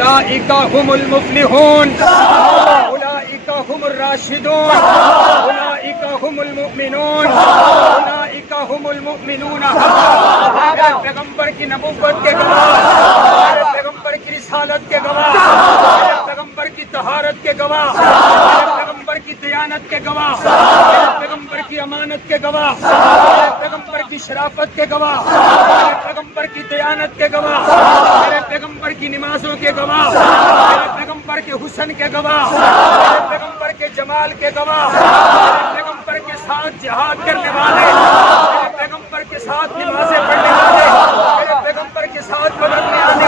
اولئک هم المفلحون اولئک هم الراشدون اولئک هم المؤمنون اولئک هم المؤمنون. میرے پیغمبر کی نبوت کے گواہ، میرے پیغمبر کی رسالت کے گواہ، میرے پیغمبر کی طہارت کے گواہ، میرے پیغمبر کی دیانت کے گواہ، میرے پیغمبر کی امانت کے گواہ، میرے پیغمبر کی شرافت کے گواہ، میرے پیغمبر کی دیانت کے گواہ، میرے پیغمبر کی نمازوں کے گواہ، میرے پیغمبر کے حسن کے گواہ، میرے پیغمبر کے جمال کے گواہ، میرے پیغمبر کے ساتھ جہاد کرنے والے، میرے پیغمبر کے ساتھ نمازیں پڑھنے والے، میرے پیغمبر کے ساتھ بدر میں آنے